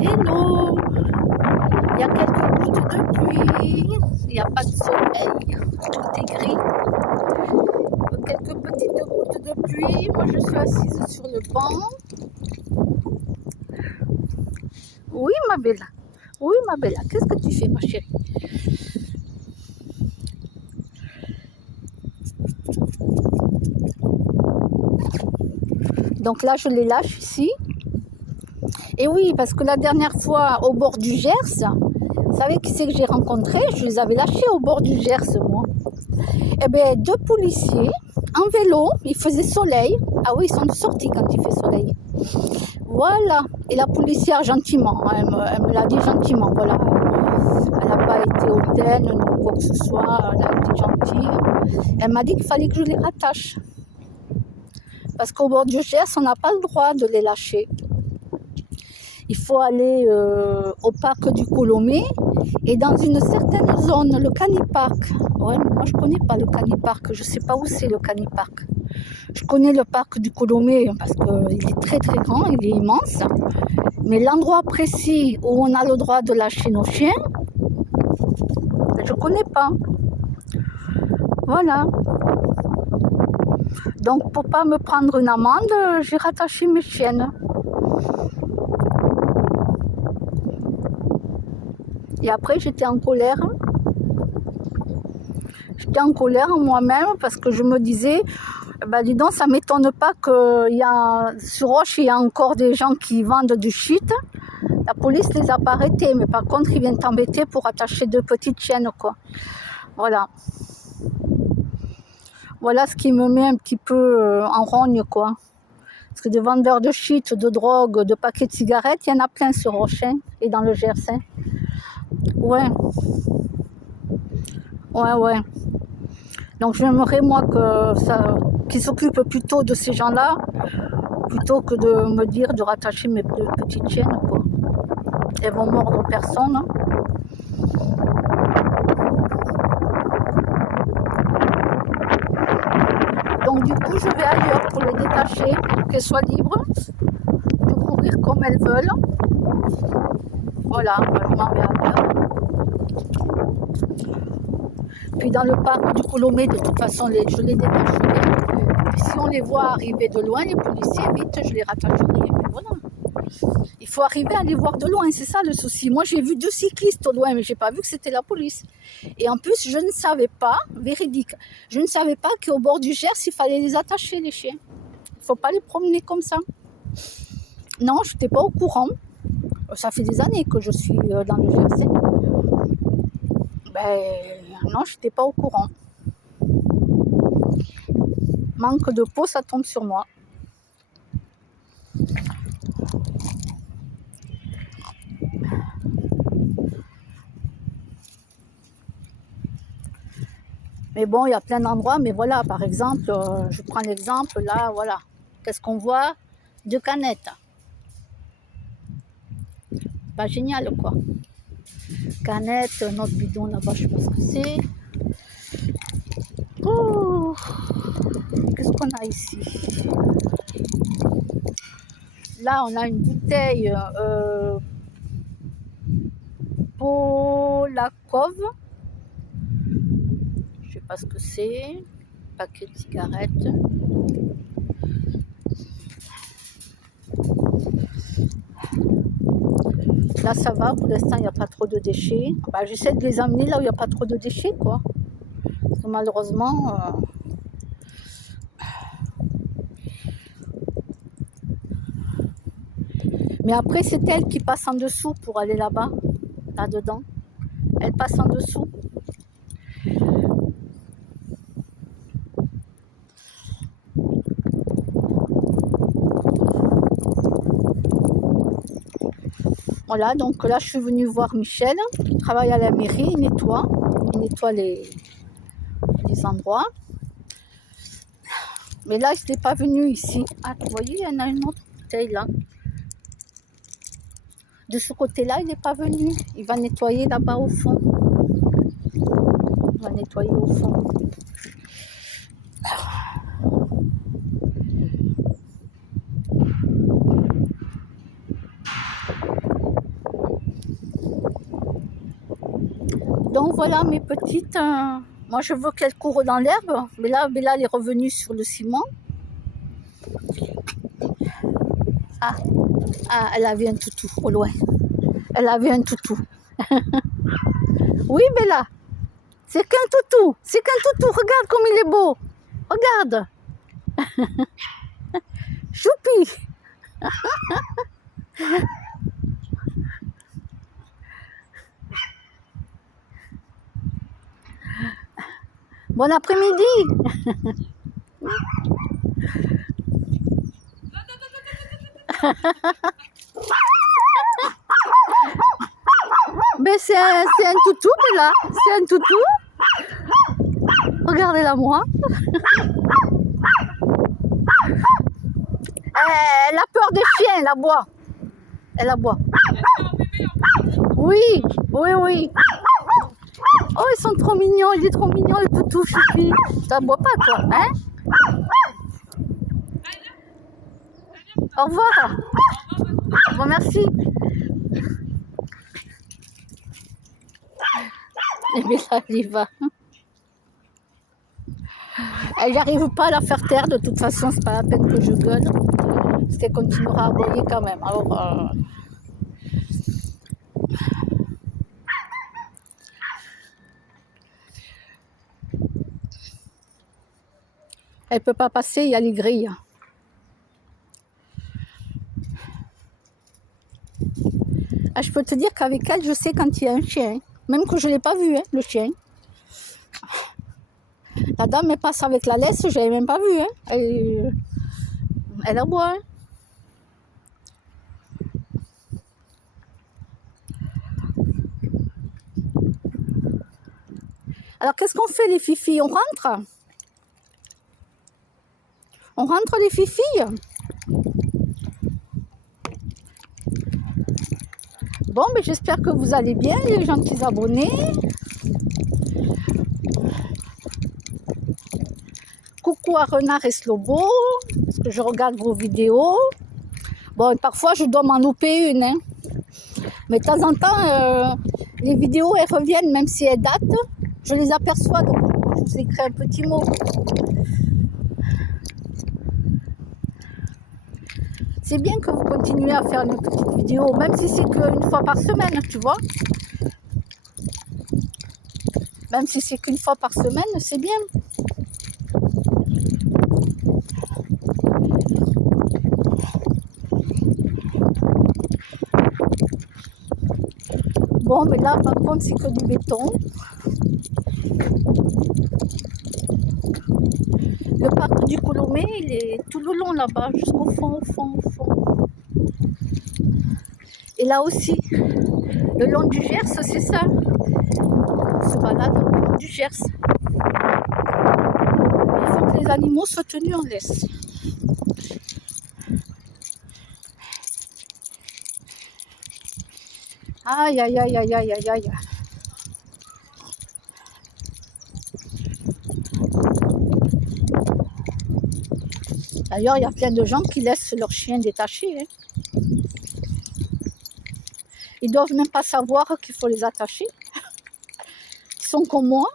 Hello, il y a quelques gouttes de pluie, il n'y a pas de soleil, tout est gris. Quelques petites gouttes de pluie, moi je suis assise sur le banc. Oui ma bella, oui ma bella, qu'est-ce que tu fais ma chérie? Donc là je les lâche ici. Et oui, parce que la dernière fois au bord du Gers, vous savez qui c'est que j'ai rencontré? Je les avais lâchés au bord du Gers, moi. Eh bien, deux policiers en vélo, il faisait soleil. Ah oui, ils sont sortis quand il fait soleil. Voilà. Et la policière, gentiment, elle me l'a dit gentiment, voilà. Elle n'a pas été hautaine ou quoi que ce soit, elle a été gentille. Elle m'a dit qu'il fallait que je les rattache. Parce qu'au bord du Gers, on n'a pas le droit de les lâcher. Il faut aller au parc du Colomé et dans une certaine zone, le Canipark. Ouais, mais moi je connais pas le Canipark, je sais pas où c'est le Canipark. Je connais le parc du Colomé parce qu'il est très très grand, il est immense. Mais l'endroit précis où on a le droit de lâcher nos chiens, je connais pas. Voilà. Donc pour pas me prendre une amende, j'ai rattaché mes chiennes. Et après, j'étais en colère. J'étais en colère moi-même parce que je me disais, bah dis donc, ça ne m'étonne pas qu'il y a, sur Roche, il y a encore des gens qui vendent du shit. La police les a pas arrêtés, mais par contre, ils viennent t'embêter pour attacher deux petites chiennes, quoi. Voilà. Voilà ce qui me met un petit peu en rogne, quoi. Parce que des vendeurs de shit, de drogue, de paquets de cigarettes, il y en a plein sur Roche et dans le Gers. Ouais. Ouais. Donc j'aimerais moi qu'ils s'occupent plutôt de ces gens-là, plutôt que de me dire de rattacher mes deux petites chiennes, quoi. Elles vont mordre personne. Donc du coup je vais ailleurs pour les détacher, pour qu'elles soient libres de courir comme elles veulent. Voilà, je m'en vais ailleurs. Puis dans le parc du Colomé, de toute façon, je les détacherai. Puis si on les voit arriver de loin, les policiers, vite, je les rattacherai. Et puis voilà. Il faut arriver à les voir de loin, c'est ça le souci. Moi, j'ai vu deux cyclistes au loin, mais j'ai pas vu que c'était la police. Et en plus, je ne savais pas, véridique, je ne savais pas qu'au bord du Gers, il fallait les attacher, les chiens. Il ne faut pas les promener comme ça. Non, je n'étais pas au courant. Ça fait des années que je suis dans le Gers. Ben, non, je n'étais pas au courant. Manque de peau, ça tombe sur moi. Mais bon, il y a plein d'endroits. Mais voilà, par exemple, je prends l'exemple, là, voilà. Qu'est-ce qu'on voit? Deux canettes. Pas génial, quoi. Canette, notre bidon là-bas, je sais pas ce que c'est. Oh, qu'est-ce qu'on a ici? Là, on a une bouteille Polakov. Je sais pas ce que c'est. Paquet de cigarettes. Là, ça va. Pour l'instant, il n'y a pas trop de déchets. Bah, j'essaie de les amener là où il n'y a pas trop de déchets, quoi. Parce que malheureusement... Mais après, c'est elle qui passe en dessous pour aller là-bas, là-dedans. Elle passe en dessous. Voilà, donc là, je suis venue voir Michel, qui travaille à la mairie, il nettoie les endroits. Mais là, il n'était pas venu ici. Ah, vous voyez, il y en a une autre bouteille là. De ce côté-là, il n'est pas venu. Il va nettoyer là-bas au fond. Il va nettoyer au fond. Donc voilà mes petites. Moi je veux qu'elle court dans l'herbe, mais là Bella elle est revenue sur le ciment. Ah, ah, elle avait un toutou au loin. Elle avait un toutou. Oui Bella, c'est qu'un toutou. C'est qu'un toutou. Regarde comme il est beau. Regarde. Choupi. Bon après-midi. Ben c'est un toutou Bella. C'est un toutou. Regardez-la moi. Elle a peur des chiens, elle aboie. Elle aboie. Oui, oui, oui. Oh, ils sont trop mignons, il est trop mignon le toutou, choupi. Tu n'aboies pas, toi, hein? Au revoir. Bon, merci. Et bien là, elle y va. Elle n'arrive pas à la faire taire, de toute façon, c'est pas la peine que je gueule. Parce qu'elle continuera à aboyer quand même. Alors, elle peut pas passer, il y a les grilles. Ah, je peux te dire qu'avec elle, je sais quand il y a un chien. Même que je ne l'ai pas vu, hein, le chien. La dame, elle passe avec la laisse, je l'avais même pas vue. Hein. Elle aboie. Hein. Alors, qu'est-ce qu'on fait, les fifilles? On rentre? On rentre, les fifilles? Bon, mais j'espère que vous allez bien, les gentils abonnés. Coucou à Renard et Slobo, parce que je regarde vos vidéos. Bon, parfois, je dois m'en louper une. Hein. Mais de temps en temps, les vidéos, elles reviennent, même si elles datent. Je les aperçois, donc je vous écris un petit mot. C'est bien que vous continuez à faire une petite vidéo, même si c'est qu'une fois par semaine, tu vois. Même si c'est qu'une fois par semaine, c'est bien. Bon, mais là, par contre, c'est que du béton. Le parc du Colomé, il est tout le long là-bas, jusqu'au fond, au fond, au fond. Et là aussi, le long du Gers, c'est ça. On se balade le long du Gers. Il faut que les animaux soient tenus en laisse. Aïe, aïe, aïe, aïe, aïe, aïe, aïe. D'ailleurs, il y a plein de gens qui laissent leurs chiens détachés. Hein. Ils ne doivent même pas savoir qu'il faut les attacher. Ils sont comme moi.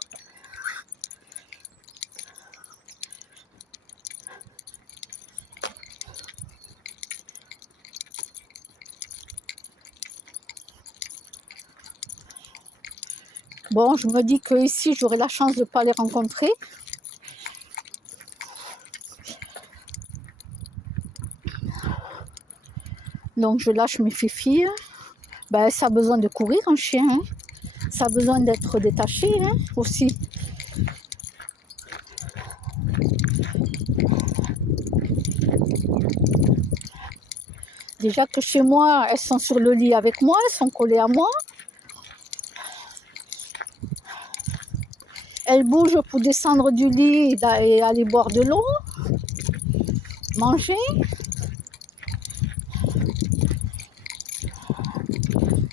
Bon, je me dis que ici, j'aurai la chance de ne pas les rencontrer. Donc, je lâche mes fifilles. Ben, ça a besoin de courir, un chien. Hein. Ça a besoin d'être détaché hein, aussi. Déjà que chez moi, elles sont sur le lit avec moi, elles sont collées à moi. Elles bougent pour descendre du lit et aller boire de l'eau, manger.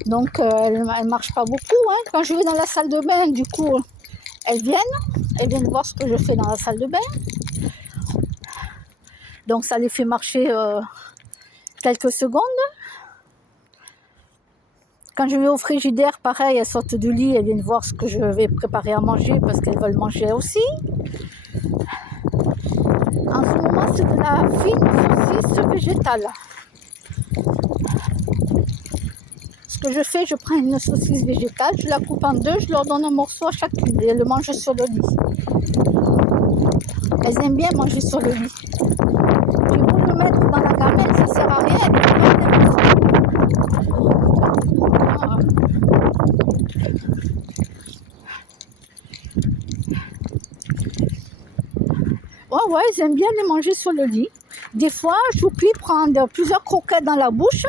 Donc, elles ne marchent pas beaucoup. Hein. Quand je vais dans la salle de bain, du coup, elles viennent voir ce que je fais dans la salle de bain. Donc, ça les fait marcher quelques secondes. Quand je vais au frigidaire, pareil, elles sortent du lit, elles viennent voir ce que je vais préparer à manger parce qu'elles veulent manger aussi. En ce moment, c'est de la fine saucisse végétale. Ce que je fais, je prends une saucisse végétale, je la coupe en deux, je leur donne un morceau à chacune et elles le mangent sur le lit. Elles aiment bien manger sur le lit. J'ai beau le mettre dans la gamelle, ça ne sert à rien. Ouais, ils aiment bien les manger sur le lit. Des fois, Choupi prend plusieurs croquettes dans la bouche.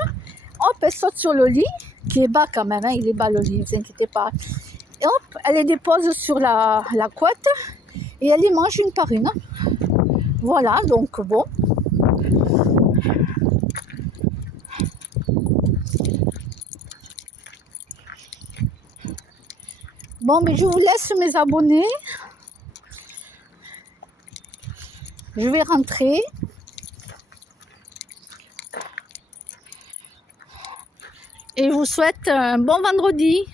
Hop, elle saute sur le lit, qui est bas quand même, hein, il est bas le lit, ne vous inquiétez pas. Et hop, elle les dépose sur la couette et elle les mange une par une. Voilà, donc bon. Bon, mais je vous laisse mes abonnés. Je vais rentrer. Et je vous souhaite un bon vendredi.